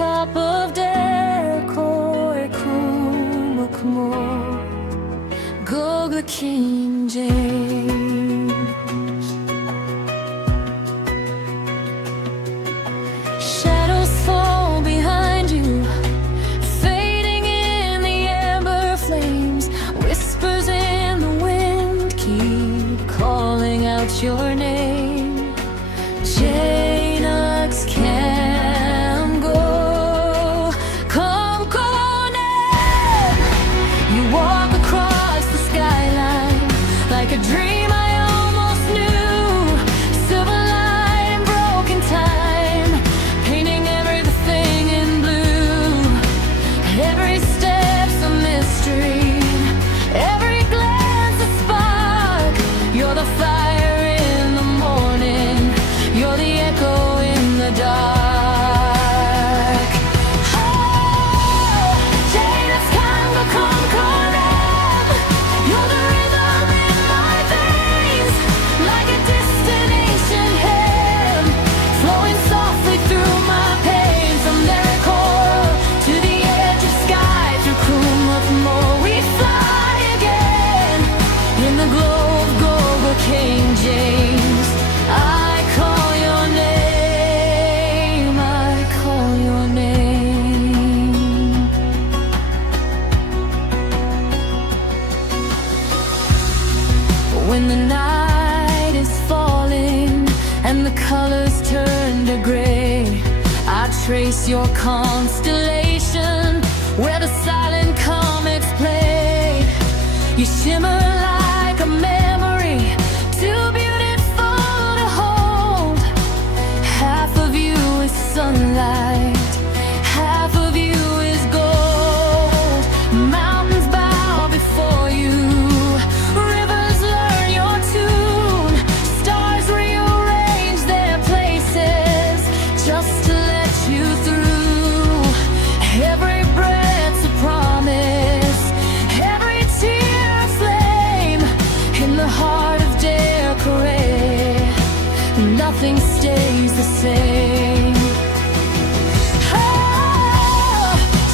top of Delcoy, Kombuko, Google King James. Shadows fall behind you, fading in the amber flames. Whispers in the wind keep calling out your name. Janux Kamgo, Kombuko. You walk across the skyline like a dream I almost knew. Silver light and broken time, painting everything in blue. Every step's a mystery, every glance a spark. You're the fire in the morning, you're the echo in the dark. Oh, Janus Kamgo, Kombuko. You're the rhythm in my veins, like a distant ancient hymn, flowing softly through my pain. From their coral to the edge of sky, through Kombuko we fly again. In the glow of Gogo King James, I call your name, I call your name. When the night is falling and the colors turn to gray, I trace your constellation where the silent comets play. You shimmer like a memory, too beautiful to hold. Half of you is sunlight, half of you is gold. Mountains bow before you, rivers learn your tune. Stars rearrange their places just to let you through. Every breath's a promise, every tear a flame. In the heart of Delcoy, nothing stays the same. Oh,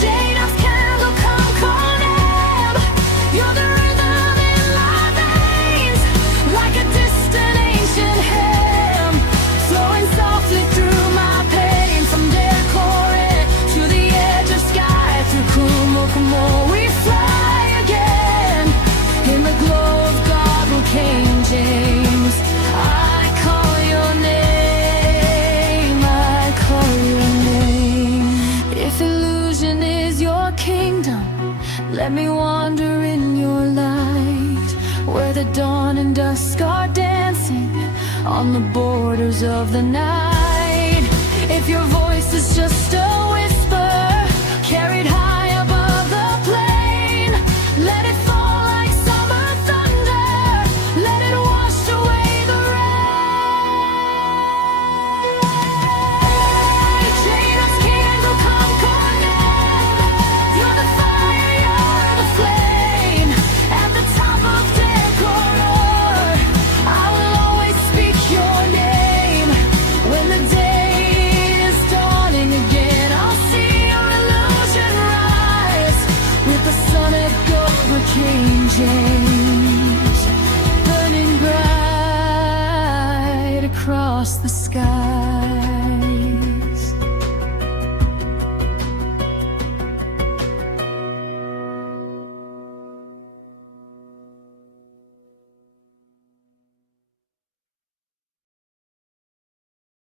Janus Kamgo, Kombuko. You're the rhythm in my veins, like a distant ancient hymn, flowing softly through my pain. From Delcoy to the edge of sky, through Kombuko we fly again. In the glow of God, King James, I call your name, I call your name. If illusion is your kingdom, let me wander in your light, where the dawn and dusk are dancing on the borders of the night. If your voice is just a whisper, carried high above the plain, let it fall like summer thunder, let it wash away the rain. Janus Kamgo, Kombuko. You're the fire, you're the flame, at the top of Delcoy. I will always speak your name. When the day is dawning again, I'll see your illusion rise, with the sun at Gogo King James, burning bright across the sky.